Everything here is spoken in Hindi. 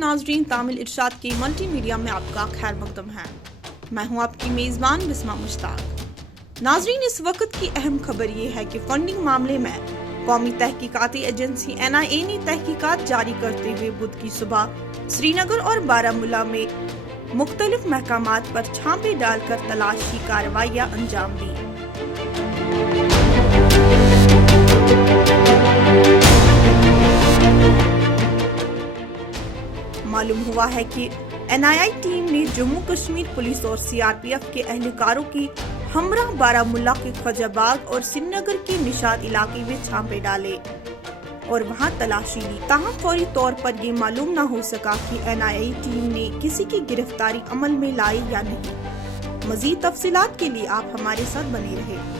नाजरीन, तामिल इरशाद के मल्टीमीडिया में आपका खैर मकदम है। मैं हूं आपकी मेजबान बिस्मा मुश्ताक। नाजरीन, इस वक्त की अहम खबर ये है कि फंडिंग मामले में कौमी तहकीकाती एजेंसी NIA ने तहकीकात जारी करते हुए बुध की सुबह श्रीनगर और बारामूला में मुख्तलिफ महकामात पर छापे डालकर तलाशी कार्रवाइयां अंजाम दी। मालूम हुआ है कि NIA टीम ने जम्मू कश्मीर पुलिस और CRPF के एहलकारों की हमरा, बारामूला के खजाबाग और श्रीनगर के निशात इलाके में छापे डाले और वहां तलाशी ली। ताहम फौरी तौर पर ये मालूम न हो सका कि NIA टीम ने किसी की गिरफ्तारी अमल में लाई या नहीं। मजीद तफसीलात के लिए आप हमारे साथ बने रहे।